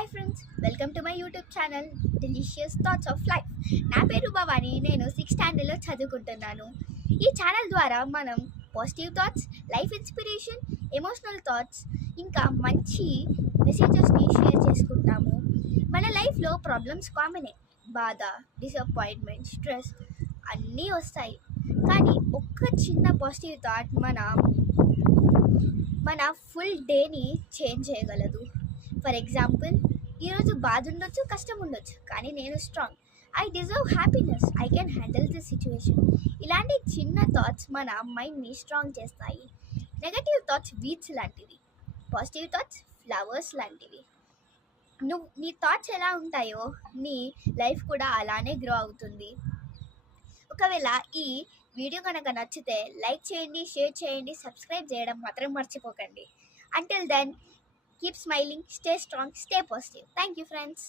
Hi friends, welcome to my YouTube channel delicious thoughts of life. నా పేరు భవాని. నేను 6th స్టాండర్డ్లో చదువుకుంటున్నాను. ఈ ఛానల్ ద్వారా మనం positive thoughts, life inspiration, emotional thoughts, ఇంకా మంచి మెసేజెస్ని షేర్ చేసుకుంటాము. మన లైఫ్లో ప్రాబ్లమ్స్ కామనే. బాధ, డిసప్పాయింట్మెంట్, స్ట్రెస్ అన్నీ వస్తాయి. కానీ ఒక్క చిన్న పాజిటివ్ థాట్ మన ఫుల్ డేని చేంజ్ చేయగలదు. ఫర్ ఎగ్జాంపుల్, ఈరోజు బాధ ఉండొచ్చు, కష్టం ఉండొచ్చు, కానీ నేను strong. I deserve happiness. I can handle this situation. ఇలాంటి చిన్న థాట్స్ మన మైండ్ని స్ట్రాంగ్ చేస్తాయి. నెగటివ్ థాట్స్ వీడ్స్ లాంటివి, పాజిటివ్ థాట్స్ ఫ్లవర్స్ లాంటివి. నీ థాట్స్ ఎలా ఉంటాయో నీ లైఫ్ కూడా అలానే గ్రో అవుతుంది. ఒకవేళ ఈ వీడియో కనుక నచ్చితే లైక్ చేయండి, షేర్ చేయండి, సబ్స్క్రైబ్ చేయడం మాత్రం మర్చిపోకండి. Until then, keep smiling, stay strong, stay positive. Thank you, friends.